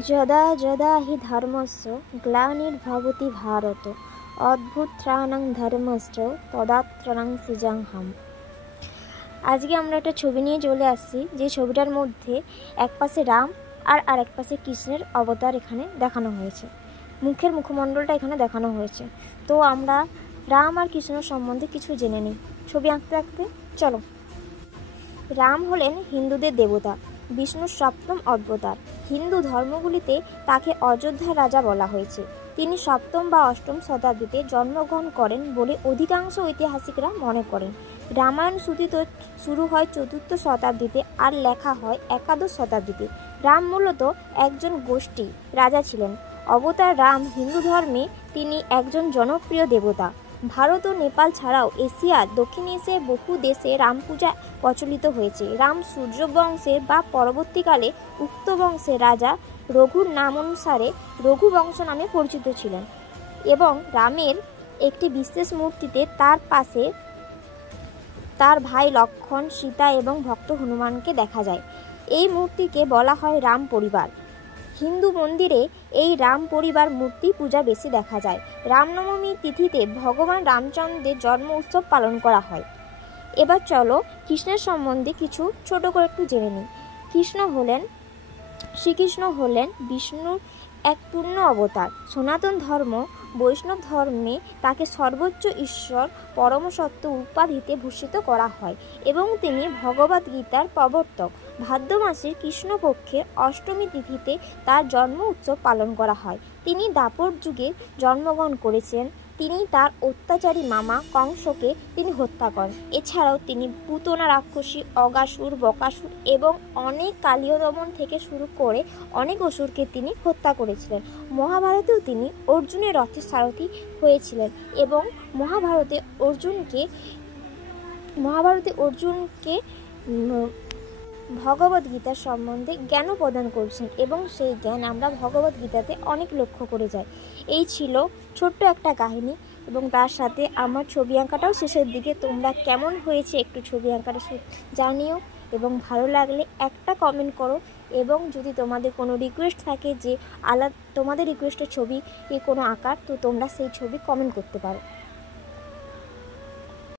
যদা যদা হি ধর্মস্য গ্লানির্ভবতি ভারত অদ্ভুত্রাণং ধর্মস্য তদাত্রাণং সৃজামহম। আজকে আমরা একটা ছবি নিয়ে চলে আসছি, যে ছবিটার মধ্যে এক পাশে রাম আর আরেক পাশে কৃষ্ণের অবতার এখানে দেখানো হয়েছে। মুখের মুখমণ্ডলটা এখানে দেখানো হয়েছে। তো আমরা রাম আর কৃষ্ণের সম্বন্ধে কিছু জেনে নিই ছবি আঁকতে আঁকতে। চলো। রাম হলেন হিন্দুদের দেবতা, বিষ্ণুর সপ্তম অবতার। হিন্দু ধর্মগুলিতে তাকে অযোধ্যার রাজা বলা হয়েছে। তিনি সপ্তম বা অষ্টম শতাব্দীতে জন্মগ্রহণ করেন বলে অধিকাংশ ঐতিহাসিকরা মনে করেন। রামায়ণ শ্রুতিত শুরু হয় চতুর্থ শতাব্দীতে আর লেখা হয় একাদশ শতাব্দীতে। রাম মূলত একজন গোষ্ঠী রাজা ছিলেন। অবতার রাম হিন্দু ধর্মে তিনি একজন জনপ্রিয় দেবতা। ভারত ও নেপাল ছাড়াও এশিয়ার দক্ষিণ এশিয়ার বহু দেশে রাম পূজা প্রচলিত হয়েছে। রাম সূর্য বংশের বা পরবর্তীকালে উক্ত বংশের রাজা রঘুর নাম অনুসারে রঘু বংশ নামে পরিচিত ছিলেন এবং রামের একটি বিশেষ মূর্তিতে তার পাশে তার ভাই লক্ষ্মণ, সীতা এবং ভক্ত হনুমানকে দেখা যায়। এই মূর্তিকে বলা হয় রাম পরিবার। হিন্দু মন্দিরে এই রাম পরিবার মূর্তি পূজা বেশি দেখা যায়। রামনবমী তিথিতে ভগবান রামচন্দ্রের জন্ম উৎসব পালন করা হয়। এবার চলো কৃষ্ণের সম্বন্ধে কিছু ছোট করে একটু জেনে নিই। শ্রীকৃষ্ণ হলেন বিষ্ণুর এক পূর্ণ অবতার। সনাতন ধর্ম বৈষ্ণব ধর্মে তাকে সর্বোচ্চ ঈশ্বর পরমসত্য উপাধিতে ভূষিত করা হয় এবং তিনি ভগবদ গীতার প্রবর্তক। ভাদ্র মাসের কৃষ্ণপক্ষের অষ্টমী তিথিতে তার জন্ম উৎসব পালন করা হয়। তিনি দ্বাপর যুগে জন্মগ্রহণ করেছেন। তিনি তার অত্যাচারী মামা কংসকে তিনি হত্যা করেন। এছাড়াও তিনি পুতনা রাক্ষসী, অগাসুর, বকাসুর এবং অনেক কালীয় দমন থেকে শুরু করে অনেক অসুরকে তিনি হত্যা করেছিলেন। মহাভারতেও তিনি অর্জুনের রথের সারথি হয়েছিলেন এবং মহাভারতে অর্জুনকে ভগবদ গীতার সম্বন্ধে জ্ঞান প্রদান করছেন এবং সেই জ্ঞান আমরা ভগবদ গীতাতে অনেক লক্ষ্য করে যাই। এই ছিল ছোট্ট একটা কাহিনী এবং তার সাথে আমার ছবি আঁকাটাও শেষের দিকে। তোমরা কেমন হয়েছে একটু ছবি আঁকাটা জানিও এবং ভালো লাগলে একটা কমেন্ট করো এবং যদি তোমাদের কোনো রিকোয়েস্ট থাকে যে তোমাদের রিকোয়েস্টের ছবি কোনো আঁকার, তো তোমরা সেই ছবি কমেন্ট করতে পারো।